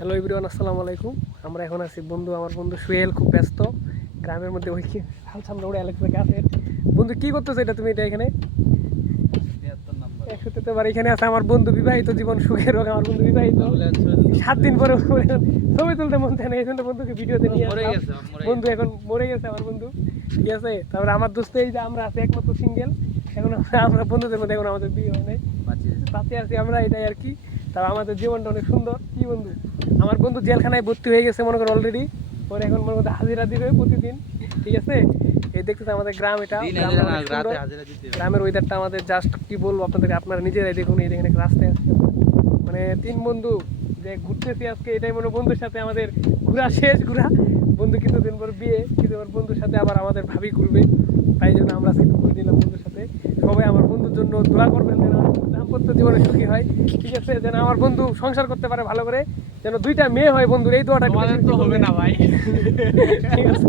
Hello everyone, আসসালামু আলাইকুম। আমরা এখন আছি বন্ধু, আমার বন্ধু সুহেল খুব ব্যস্ত গ্রামের মধ্যে ওই হাল সামনে উড়ে অ্যালেক্সা গাছের। বন্ধু কি করতেছো এটা তুমি? এটা এখানে 173 এখানে আছে আমার বন্ধু, বিবাহিত জীবন সুখের হোক। আমার বন্ধু বিবাহিত, 7 দিন পরে ছবি তুলতে মন চায় না, এই জন্য বন্ধুকে ভিডিওতে নিয়ে আসলাম। বন্ধু এখন মরে গেছে আমার বন্ধু, ঠিক আছে। তারপরে আমার দোস্ত এই যে আমরা আছি একমাত্র সিঙ্গেল এখন। আমরা বন্ধুদের মধ্যে এখন আমাদের বিয়ে হয় নাই, বাঁচিয়ে আছি আমরা, এটাই আর কি। তারপর আমাদের জীবনটা অনেক সুন্দর। কি বন্ধু, আমার বন্ধু জেলখানায় ভর্তি হয়ে গেছে মনে করো অলরেডি। ওর এখন মনে করো হাজিরা দিবে প্রতিদিন, ঠিক আছে। এই দেখতেছে আমাদের গ্রাম, এটা গ্রামের ওয়েদারটা আমাদের জাস্ট কি বলবো আপনাদেরকে, আপনারা নিজেরাই দেখুন। এই দেখেন রাস্তায় আসছে মানে 3 বন্ধু যে ঘুরতেছি আজকে, এটাই মনে বন্ধুর সাথে আমাদের ঘোরা শেষ ঘোরা। বন্ধু কিছুদিন পর বিয়ে, কিন্তু আমার বন্ধুর সাথে আবার আমাদের ভাবি ঘুরবে, তাই জন্য আমরা আজকে ঘুরে দিলাম বন্ধুর সাথে। সবাই আমার বন্ধুর জন্য দোয়া করবেন যেন দাম্পত্য জীবনে সুখী হয়, ঠিক আছে। যেন আমার বন্ধু সংসার করতে পারে ভালো করে, যেন 2টা মেয়ে হয় বন্ধুর, এই দোয়াটা হবে না ভাই, ঠিক আছে।